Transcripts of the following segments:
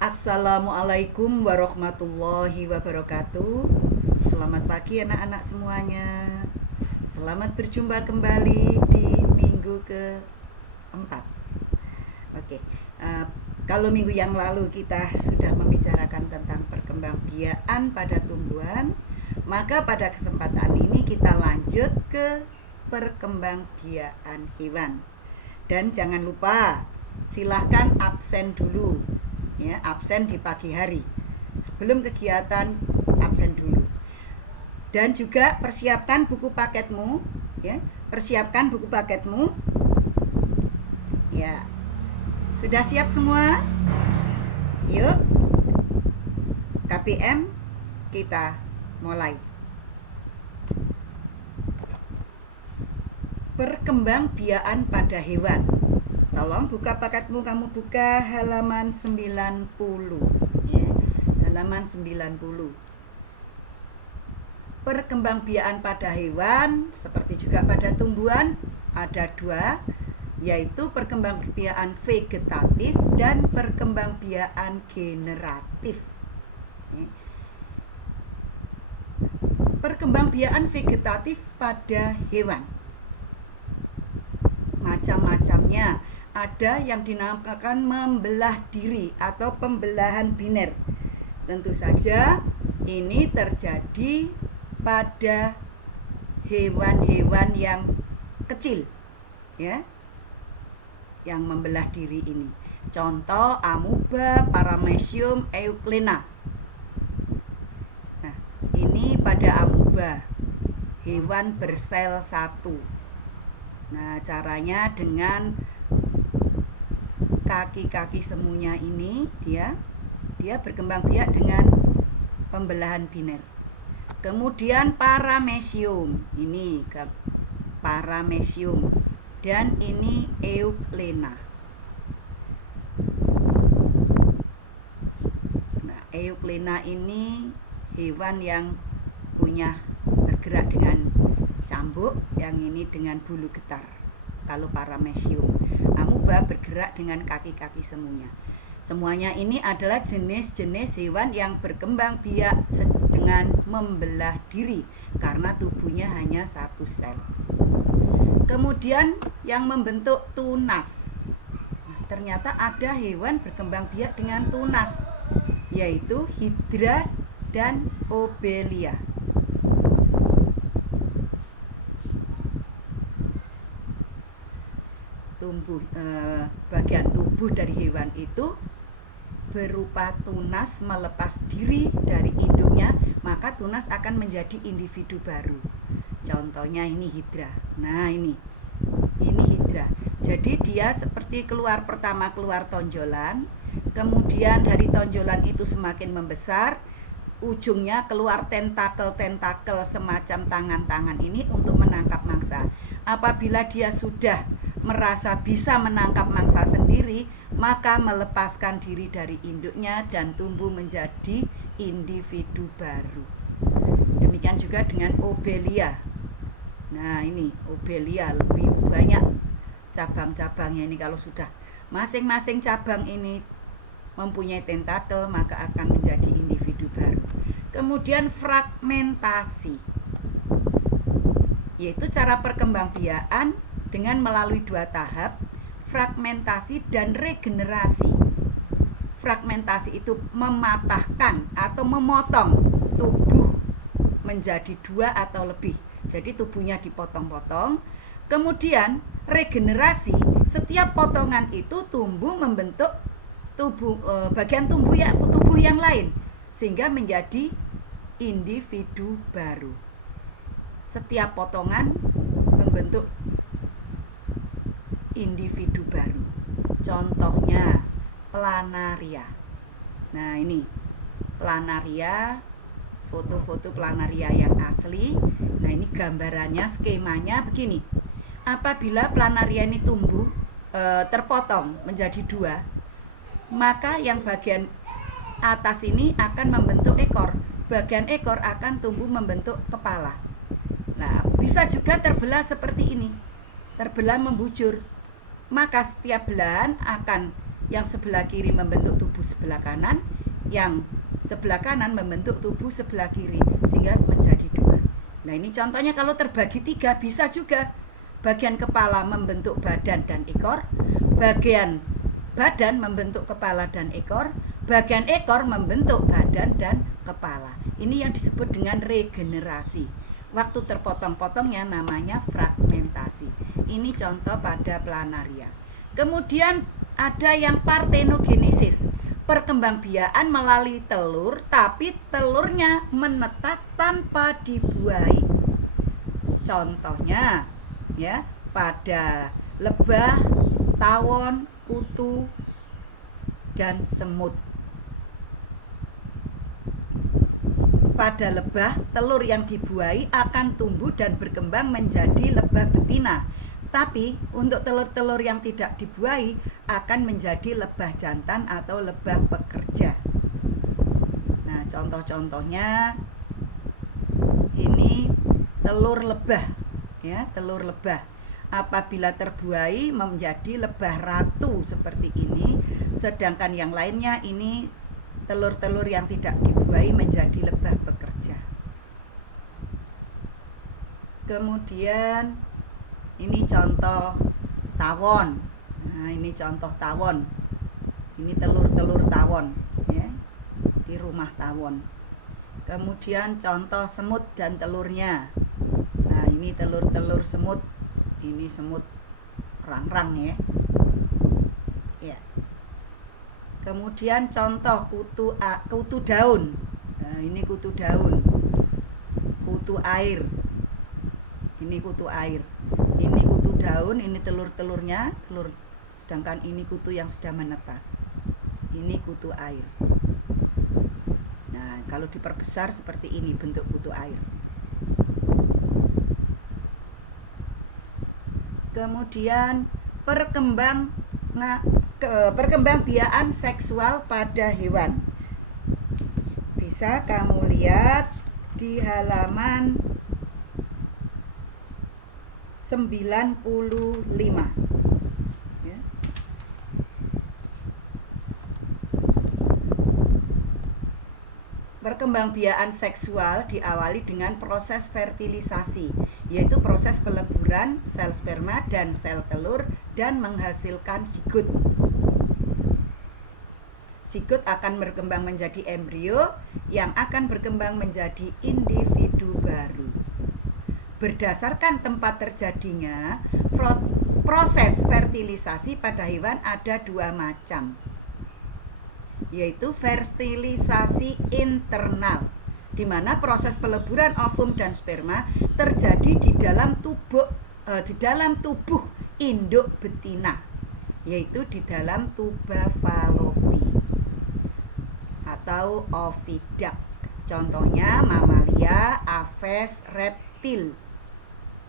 Assalamualaikum warahmatullahi wabarakatuh. Selamat pagi anak-anak semuanya. Selamat berjumpa kembali di minggu keempat. Oke, kalau minggu yang lalu kita sudah membicarakan tentang perkembangbiakan pada tumbuhan, maka pada kesempatan ini kita lanjut ke perkembangbiakan hewan. Dan jangan lupa, silahkan absen dulu. Ya, absen di pagi hari sebelum kegiatan, absen dulu. Dan juga persiapkan buku paketmu, ya, persiapkan buku paketmu. Ya, sudah siap semua? Yuk, KPM kita mulai. Perkembangbiakan pada hewan. Tolong buka paketmu, kamu buka halaman 90, ya, halaman 90. Perkembangbiakan pada hewan seperti juga pada tumbuhan ada dua, yaitu perkembangbiakan vegetatif dan perkembangbiakan generatif. Perkembangbiakan vegetatif pada hewan macam-macamnya. Ada yang dinamakan membelah diri atau pembelahan biner. Tentu saja ini terjadi pada hewan-hewan yang kecil, ya, yang membelah diri ini. Contoh amuba, paramecium, euglena. Nah, ini pada amuba, hewan bersel satu. Nah, caranya dengan kaki-kaki semuanya ini dia berkembang biak dengan pembelahan biner. Kemudian paramecium, ini paramecium, dan ini euglena. Nah, euglena ini hewan yang punya bergerak dengan cambuk, yang ini dengan bulu getar. Kalau paramecium, amuba bergerak dengan kaki-kaki semuanya. Semuanya ini adalah jenis-jenis hewan yang berkembang biak dengan membelah diri karena tubuhnya hanya satu sel. Kemudian yang membentuk tunas. Nah, ternyata ada hewan berkembang biak dengan tunas, yaitu hidra dan obelia. Bagian tubuh dari hewan itu berupa tunas melepas diri dari induknya, maka tunas akan menjadi individu baru. Contohnya ini hidra. Nah, ini hidra. Jadi dia seperti pertama keluar tonjolan, kemudian dari tonjolan itu semakin membesar, ujungnya keluar tentakel-tentakel semacam tangan-tangan ini untuk menangkap mangsa. Apabila dia sudah merasa bisa menangkap mangsa sendiri, maka melepaskan diri dari induknya dan tumbuh menjadi individu baru. Demikian juga dengan obelia. Nah, ini obelia lebih banyak cabang-cabangnya ini. Kalau sudah masing-masing cabang ini mempunyai tentakel, maka akan menjadi individu baru. Kemudian fragmentasi, yaitu cara perkembangbiakan dengan melalui dua tahap, fragmentasi dan regenerasi. Fragmentasi itu mematahkan atau memotong tubuh menjadi dua atau lebih. Jadi tubuhnya dipotong-potong. Kemudian regenerasi, setiap potongan itu tumbuh membentuk bagian tubuh yang lain sehingga menjadi individu baru. Setiap potongan membentuk individu baru. Contohnya planaria. Nah, ini planaria, foto-foto planaria yang asli. Nah, ini gambarannya, skemanya begini. Apabila planaria ini tumbuh terpotong menjadi dua, maka yang bagian atas ini akan membentuk ekor, bagian ekor akan tumbuh membentuk kepala. Nah, bisa juga terbelah seperti ini, terbelah membujur. Maka setiap belahan akan Yang sebelah kiri membentuk tubuh sebelah kanan, yang sebelah kanan membentuk tubuh sebelah kiri, sehingga menjadi 2. Nah, ini contohnya kalau terbagi 3 bisa juga. Bagian kepala membentuk badan dan ekor, bagian badan membentuk kepala dan ekor, bagian ekor membentuk badan dan kepala. Ini yang disebut dengan regenerasi. Waktu terpotong-potongnya namanya fragmentasi. Ini contoh pada planaria. Kemudian ada yang partenogenesis, perkembangbiakan melalui telur, tapi telurnya menetas tanpa dibuahi. Contohnya ya, pada lebah, tawon, kutu, dan semut. Pada lebah, telur yang dibuahi akan tumbuh dan berkembang menjadi lebah betina. Tapi untuk telur-telur yang tidak dibuahi akan menjadi lebah jantan atau lebah pekerja. Nah, contoh-contohnya ini telur lebah, ya, telur lebah. Apabila terbuahi menjadi lebah ratu seperti ini, sedangkan yang lainnya ini telur-telur yang tidak dibuahi menjadi lebah pekerja. Kemudian ini contoh tawon. Nah, ini contoh tawon. Ini telur-telur tawon, ya, di rumah tawon. Kemudian contoh semut dan telurnya. Nah, ini telur-telur semut. Ini semut rangrang, ya. Ya. Kemudian contoh kutu daun. Nah, ini kutu daun. Kutu air. Ini kutu air. Ini kutu daun, ini telur-telurnya, sedangkan ini kutu yang sudah menetas. Ini kutu air. Nah, kalau diperbesar seperti ini bentuk kutu air. Kemudian perkembangbiakan seksual pada hewan. Bisa kamu lihat di halaman 95. Ya. Perkembangbiakan seksual diawali dengan proses fertilisasi, yaitu proses peleburan sel sperma dan sel telur dan menghasilkan zigot. Zigot akan berkembang menjadi embrio yang akan berkembang menjadi individu baru. Berdasarkan tempat terjadinya, proses fertilisasi pada hewan ada 2 macam, yaitu fertilisasi internal, di mana proses peleburan ovum dan sperma terjadi di dalam tubuh induk betina, yaitu di dalam tuba falopi atau oviduct. Contohnya mamalia, aves, reptil.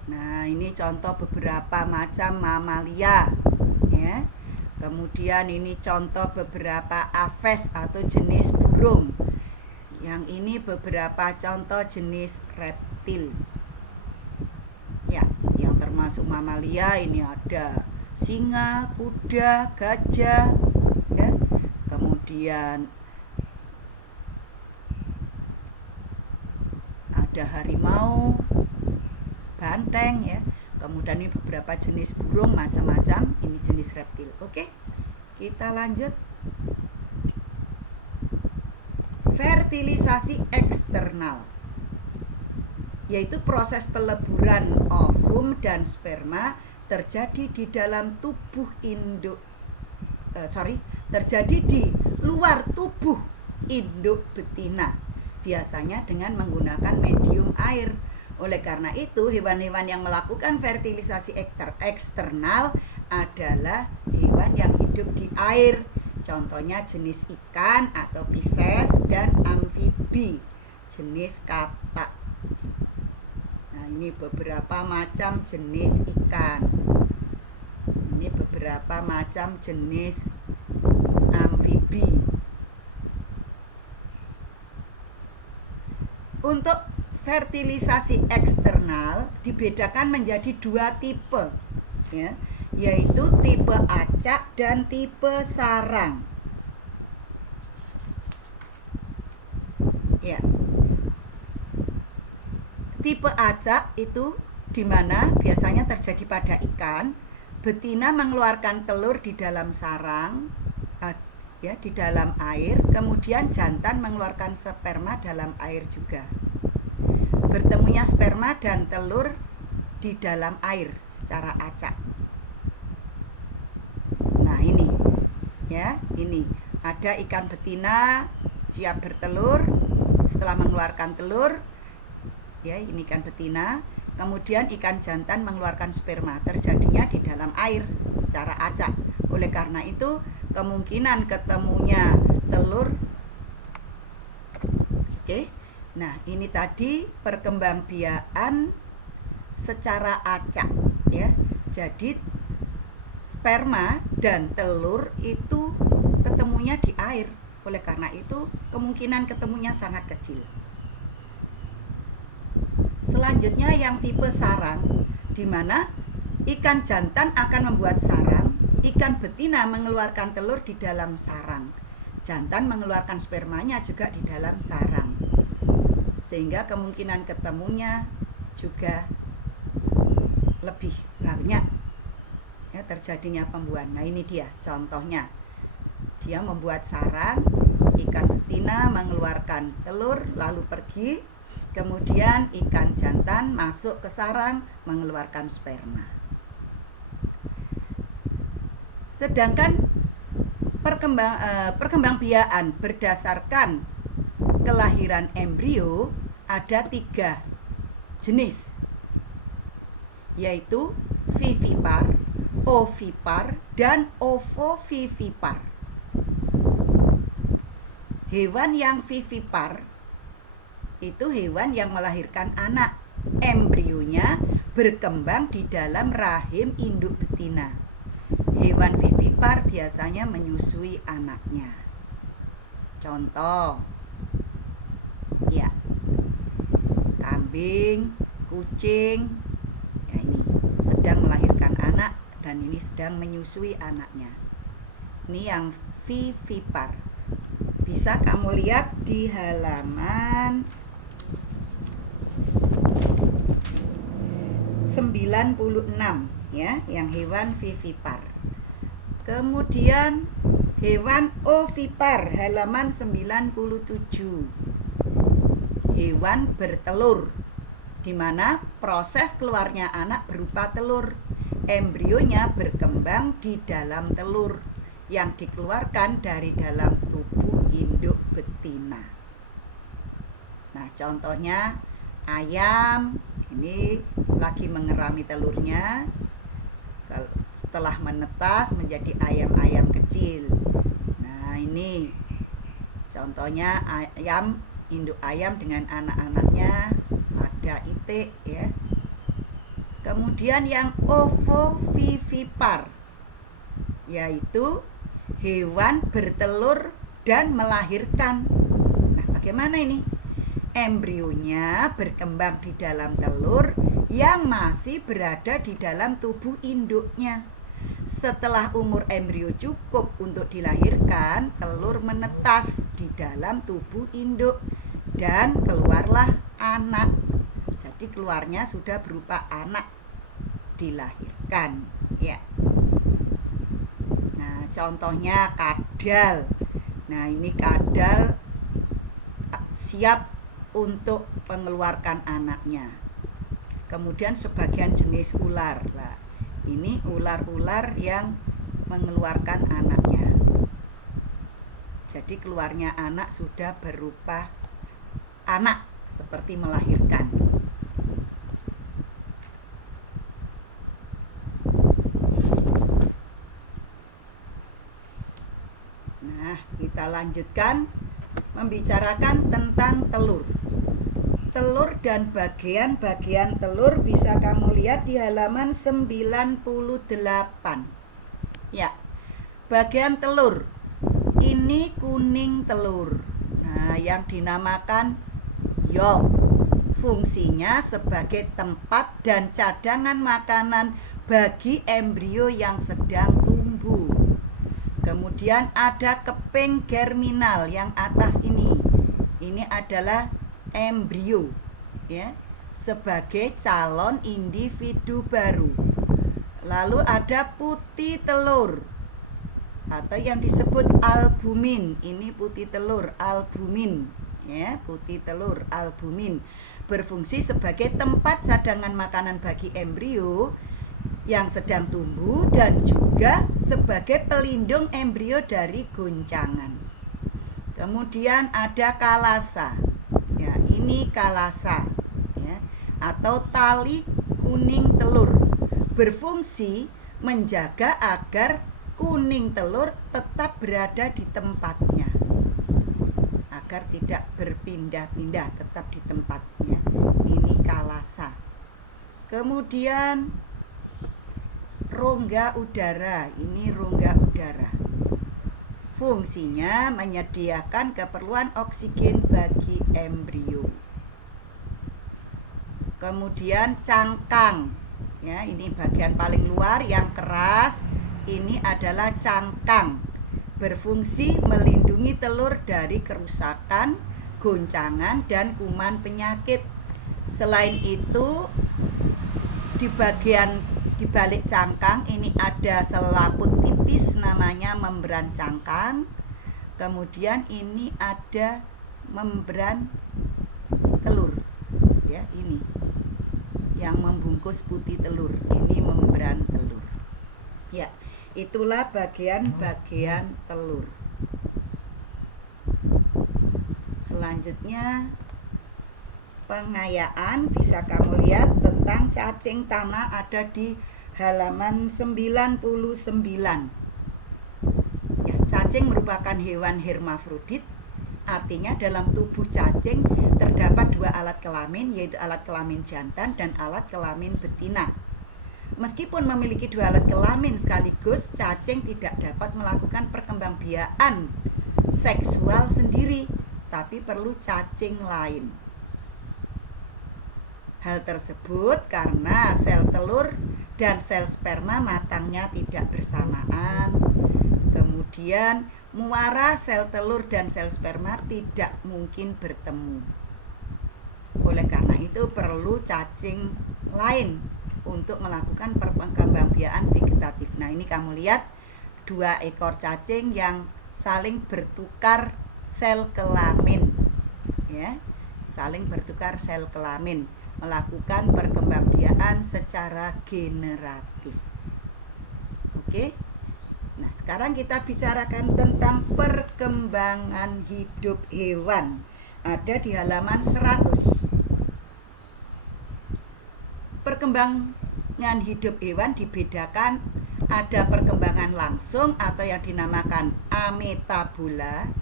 Nah, ini contoh beberapa macam mamalia, ya. Kemudian ini contoh beberapa aves atau jenis burung. Yang ini beberapa contoh jenis reptil. Ya, yang termasuk mamalia ini ada singa, kuda, gajah, ya. Kemudian ada harimau, banteng, ya. Kemudian ini beberapa jenis burung macam-macam, ini jenis reptil. Oke, kita lanjut. Fertilisasi eksternal, yaitu proses peleburan ovum dan sperma terjadi di dalam tubuh terjadi di luar tubuh induk betina, biasanya dengan menggunakan medium air. Oleh karena itu, hewan-hewan yang melakukan fertilisasi eksternal adalah hewan yang hidup di air. Contohnya jenis ikan atau Pisces dan amfibi, jenis katak. Nah, ini beberapa macam jenis ikan. Ini beberapa macam jenis amfibi. Untuk fertilisasi eksternal dibedakan menjadi 2 tipe, ya. yaitu tipe acak dan tipe sarang. Ya. Tipe acak itu di mana biasanya terjadi pada ikan. Betina mengeluarkan telur di dalam sarang, ya, di dalam air, kemudian jantan mengeluarkan sperma dalam air juga. Bertemunya sperma dan telur di dalam air secara acak. Nah, ini ya, ini ada ikan betina siap bertelur. Setelah mengeluarkan telur, ya, ini ikan betina. Kemudian ikan jantan mengeluarkan sperma, terjadinya di dalam air secara acak. Oleh karena itu, kemungkinan ketemunya telur. Oke. Nah, ini tadi perkembangbiakan secara acak, ya. Jadi sperma dan telur itu ketemunya di air. Oleh karena itu, kemungkinan ketemunya sangat kecil. Selanjutnya yang tipe sarang, di mana ikan jantan akan membuat sarang, ikan betina mengeluarkan telur di dalam sarang, jantan mengeluarkan spermanya juga di dalam sarang, sehingga kemungkinan ketemunya juga lebih banyak, ya, terjadinya pembuahan. Nah, ini dia contohnya, dia membuat sarang, ikan betina mengeluarkan telur lalu pergi. Kemudian ikan jantan masuk ke sarang mengeluarkan sperma. Sedangkan perkembangbiakan berdasarkan kelahiran embrio ada 3 jenis, yaitu vivipar, ovipar, dan ovovivipar. Hewan yang vivipar itu hewan yang melahirkan anak. Embrionya berkembang di dalam rahim induk betina. Hewan vivipar biasanya menyusui anaknya. Contoh, ya, kambing, kucing, ya, ini sedang melahirkan anak dan ini sedang menyusui anaknya. Ini yang vivipar. Bisa kamu lihat di halaman 96, ya, yang hewan vivipar. Kemudian hewan ovipar halaman 97. Hewan bertelur, di mana proses keluarnya anak berupa telur. Embrionya berkembang di dalam telur yang dikeluarkan dari dalam tubuh induk betina. Nah, contohnya ayam ini lagi mengerami telurnya. Setelah menetas menjadi ayam-ayam kecil. Nah, ini contohnya ayam, induk ayam dengan anak-anaknya, ada itik, ya. Kemudian yang ovovivipar, yaitu hewan bertelur dan melahirkan. Nah, bagaimana ini? Embrionya berkembang di dalam telur yang masih berada di dalam tubuh induknya. Setelah umur embrio cukup untuk dilahirkan, telur menetas di dalam tubuh induk dan keluarlah anak. Jadi keluarnya sudah berupa anak dilahirkan, ya. Nah, contohnya kadal. Nah, ini kadal siap untuk mengeluarkan anaknya. Kemudian sebagian jenis ular. Nah, ini ular-ular yang mengeluarkan anaknya. Jadi keluarnya anak sudah berupa anak, seperti melahirkan. Nah, kita lanjutkan membicarakan tentang telur. Telur dan bagian-bagian telur bisa kamu lihat di halaman 98. Ya, bagian telur ini kuning telur. Nah, yang dinamakan yolk. Fungsinya sebagai tempat dan cadangan makanan bagi embrio yang sedang tumbuh. Kemudian ada keping germinal yang atas ini. Ini adalah embrio ya, sebagai calon individu baru. Lalu ada putih telur atau yang disebut albumin. Ini putih telur, albumin ya, putih telur, albumin berfungsi sebagai tempat cadangan makanan bagi embrio yang sedang tumbuh dan juga sebagai pelindung embrio dari goncangan. Kemudian ada kalasa. Ya, ini kalasa ya, atau tali kuning telur. Berfungsi menjaga agar kuning telur tetap berada di tempatnya, agar tidak berpindah-pindah, tetap di tempatnya. Ini kalasa. Kemudian rongga udara. Ini rongga udara. Fungsinya menyediakan keperluan oksigen bagi embrio. Kemudian cangkang. Ya, ini bagian paling luar yang keras. Ini adalah cangkang. Berfungsi melindungi telur dari kerusakan, goncangan, dan kuman penyakit. Selain itu, di balik cangkang ini ada selaput tipis namanya membran cangkang. Kemudian ini ada membran telur. Ya, ini yang membungkus putih telur. Ini membran telur. Ya, itulah bagian-bagian telur. Selanjutnya pengayaan, bisa kamu lihat tentang cacing tanah ada di halaman 99. Ya, cacing merupakan hewan hermafrodit, artinya dalam tubuh cacing terdapat dua alat kelamin, yaitu alat kelamin jantan dan alat kelamin betina. Meskipun memiliki dua alat kelamin sekaligus, cacing tidak dapat melakukan perkembangbiakan seksual sendiri, tapi perlu cacing lain. Hal tersebut karena sel telur dan sel sperma matangnya tidak bersamaan. Kemudian muara sel telur dan sel sperma tidak mungkin bertemu. Oleh karena itu perlu cacing lain untuk melakukan perkembangbiakan vegetatif. Nah, ini kamu lihat dua ekor cacing yang saling bertukar sel kelamin. Ya, saling bertukar sel kelamin, melakukan perkembangbiakan secara generatif. Oke. Nah, sekarang kita bicarakan tentang perkembangan hidup hewan. Ada di halaman 100. Perkembangan hidup hewan dibedakan, ada perkembangan langsung atau yang dinamakan ametabola,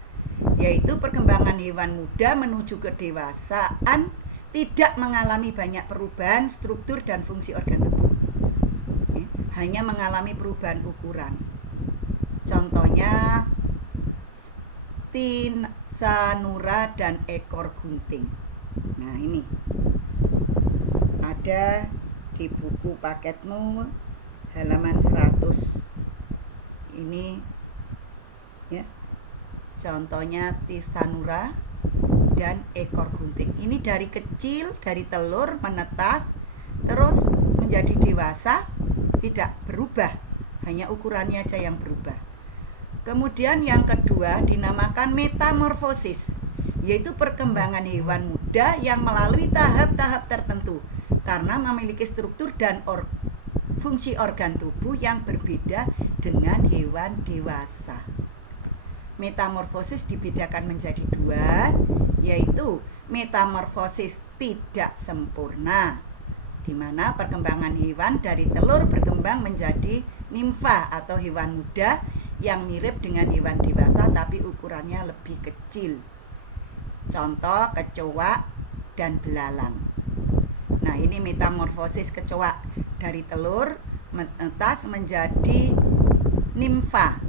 yaitu perkembangan hewan muda menuju kedewasaan tidak mengalami banyak perubahan struktur dan fungsi organ tubuh, hanya mengalami perubahan ukuran. Contohnya sanura dan ekor gunting. Nah, ini ada di buku paketmu halaman 100. Ini ya, contohnya tisanura dan ekor gunting. Ini dari kecil, dari telur menetas terus menjadi dewasa, tidak berubah, hanya ukurannya aja yang berubah. Kemudian yang kedua dinamakan metamorfosis, yaitu perkembangan hewan muda yang melalui tahap-tahap tertentu karena memiliki struktur dan fungsi organ tubuh yang berbeda dengan hewan dewasa. Metamorfosis dibedakan menjadi dua, yaitu metamorfosis tidak sempurna, di mana perkembangan hewan dari telur berkembang menjadi nimfa atau hewan muda yang mirip dengan hewan dewasa tapi ukurannya lebih kecil. Contoh kecoa dan belalang. Nah, ini metamorfosis kecoa, dari telur menetas menjadi nimfa,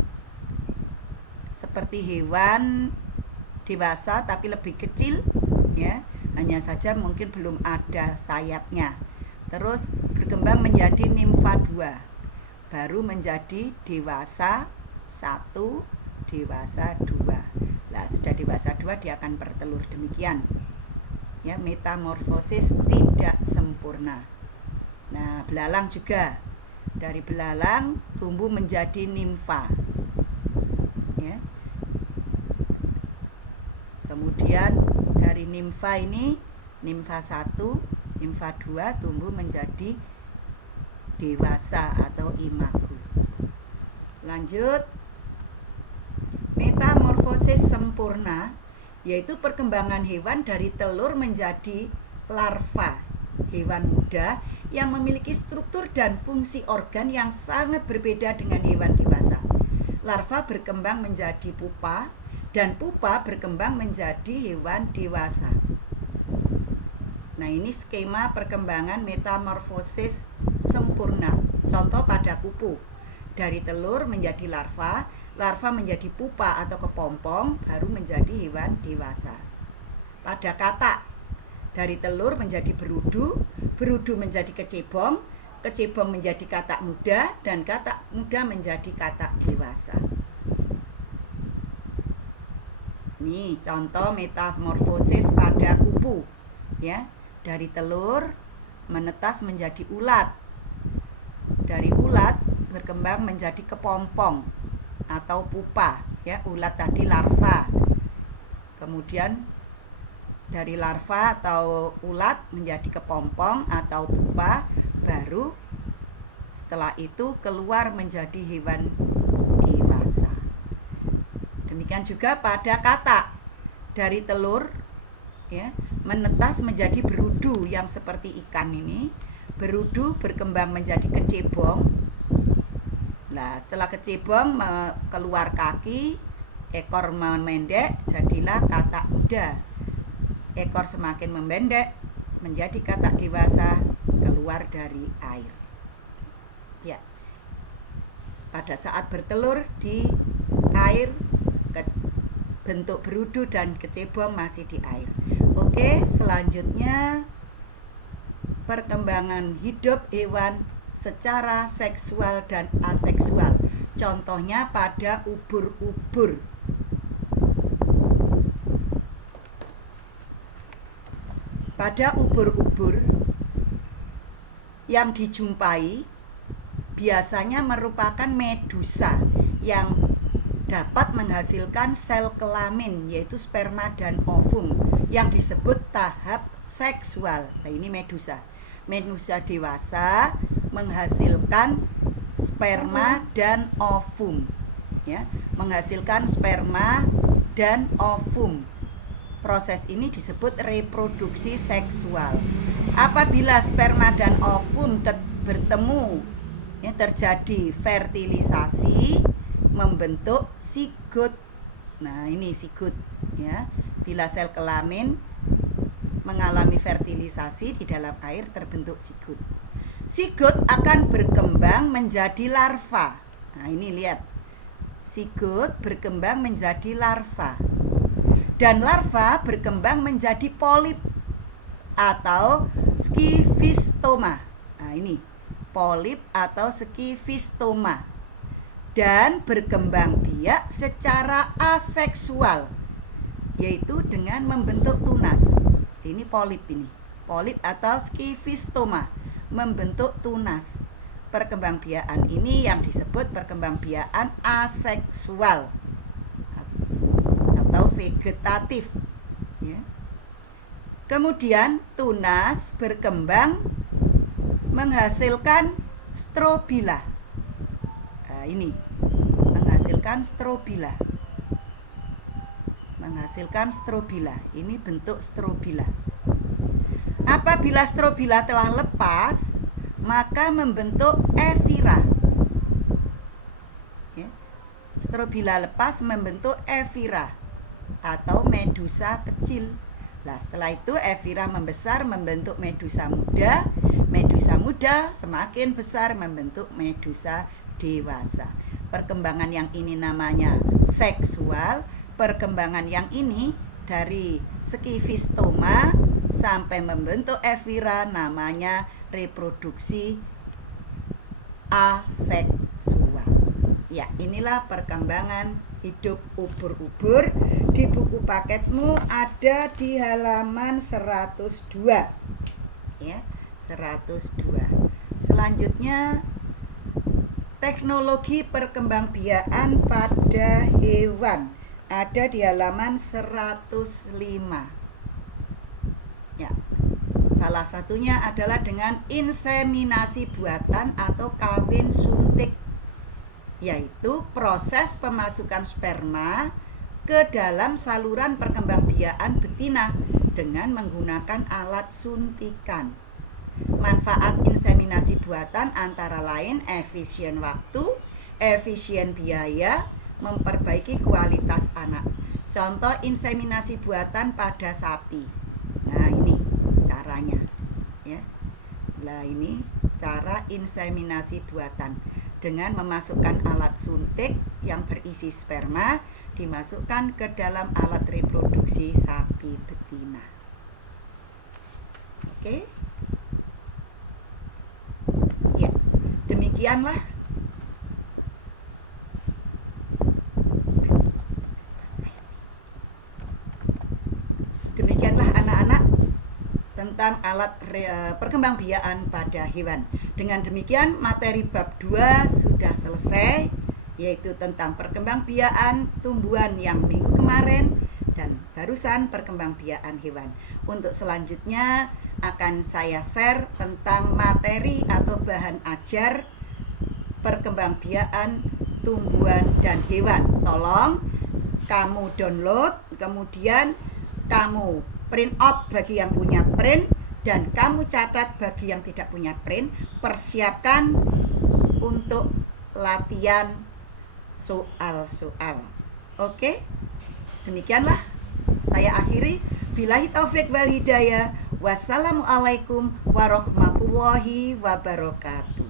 seperti hewan dewasa tapi lebih kecil ya, hanya saja mungkin belum ada sayapnya. Terus berkembang menjadi nimfa 2, baru menjadi dewasa 1, dewasa 2. Nah, sudah dewasa 2 dia akan bertelur demikian. Ya, metamorfosis tidak sempurna. Nah, belalang juga. Dari belalang tumbuh menjadi nimfa. Ya. Kemudian dari nimfa ini, nimfa 1, nimfa 2 tumbuh menjadi dewasa atau imago. Lanjut. Metamorfosis sempurna yaitu perkembangan hewan dari telur menjadi larva, hewan muda yang memiliki struktur dan fungsi organ yang sangat berbeda dengan hewan dewasa. Larva berkembang menjadi pupa dan pupa berkembang menjadi hewan dewasa. Nah, ini skema perkembangan metamorfosis sempurna. Contoh pada kupu. Dari telur menjadi larva, larva menjadi pupa atau kepompong, baru menjadi hewan dewasa. Pada katak, dari telur menjadi berudu, berudu menjadi kecebong, kecebong menjadi katak muda, dan katak muda menjadi katak dewasa. Ini contoh metamorfosis pada kupu, ya. Dari telur menetas menjadi ulat. Dari ulat berkembang menjadi kepompong atau pupa, ya. Ulat tadi larva. Kemudian dari larva atau ulat menjadi kepompong atau pupa, baru setelah itu keluar menjadi hewan dewasa. Demikian juga pada katak. Dari telur, ya, menetas menjadi berudu yang seperti ikan ini. Berudu berkembang menjadi kecebong. Nah, setelah kecebong keluar kaki, ekor memendek, jadilah katak muda. Ekor semakin memendek menjadi katak dewasa, keluar dari air. Ya. Pada saat bertelur di air, bentuk berudu dan kecebong masih di air. Oke, selanjutnya perkembangan hidup hewan secara seksual dan aseksual. Contohnya pada ubur-ubur. Pada ubur-ubur yang dijumpai biasanya merupakan medusa yang dapat menghasilkan sel kelamin, yaitu sperma dan ovum, yang disebut tahap seksual. Nah, ini medusa. Medusa dewasa menghasilkan sperma dan ovum, ya, menghasilkan sperma dan ovum. Proses ini disebut reproduksi seksual. Apabila sperma dan ovum bertemu, ya, terjadi fertilisasi, membentuk sigot. Nah, ini sigot, ya. Bila sel kelamin mengalami fertilisasi di dalam air, terbentuk sigot. Sigot akan berkembang menjadi larva. Nah, ini lihat. Sigot berkembang menjadi larva. Dan larva berkembang menjadi polip atau skifistoma. Nah, ini polip atau skifistoma. Dan berkembang biak secara aseksual, yaitu dengan membentuk tunas. Ini polip ini. Polip atau skifistoma, membentuk tunas. Perkembangbiakan ini yang disebut perkembangbiakan aseksual atau vegetatif, ya. Kemudian tunas berkembang menghasilkan strobila. Nah, ini menghasilkan strobila. Menghasilkan strobila. Ini bentuk strobila. Apabila strobila telah lepas, maka membentuk evira. Ya. Strobila lepas membentuk evira atau medusa kecil. Nah, setelah itu evira membesar membentuk medusa muda. Medusa muda semakin besar membentuk medusa dewasa. Perkembangan yang ini namanya seksual. Perkembangan yang ini dari skifistoma sampai membentuk efira, namanya reproduksi aseksual. Ya, inilah perkembangan hidup ubur-ubur. Di buku paketmu ada di halaman 102. Ya, 102. Selanjutnya, teknologi perkembangbiakan pada hewan ada di halaman 105. Ya. Salah satunya adalah dengan inseminasi buatan atau kawin suntik, yaitu proses pemasukan sperma ke dalam saluran perkembangbiakan betina dengan menggunakan alat suntikan. Manfaat inseminasi buatan antara lain efisien waktu, efisien biaya, memperbaiki kualitas anak. Contoh inseminasi buatan pada sapi. Nah, ini caranya, ya. Nah, ini cara inseminasi buatan dengan memasukkan alat suntik yang berisi sperma dimasukkan ke dalam alat reproduksi sapi betina. Oke. Ya, demikianlah anak-anak tentang alat perkembangbiakan pada hewan. Dengan demikian materi bab 2 sudah selesai, yaitu tentang perkembangbiakan tumbuhan yang minggu kemarin dan barusan perkembangbiakan hewan. Untuk selanjutnya akan saya share tentang materi atau bahan ajar perkembangbiakan tumbuhan dan hewan. Tolong kamu download, kemudian kamu print out bagi yang punya print, dan kamu catat bagi yang tidak punya print. Persiapkan untuk latihan soal-soal. Oke, demikianlah saya akhiri. Billahi taufik wal hidayah. Wassalamualaikum warahmatullahi wabarakatuh.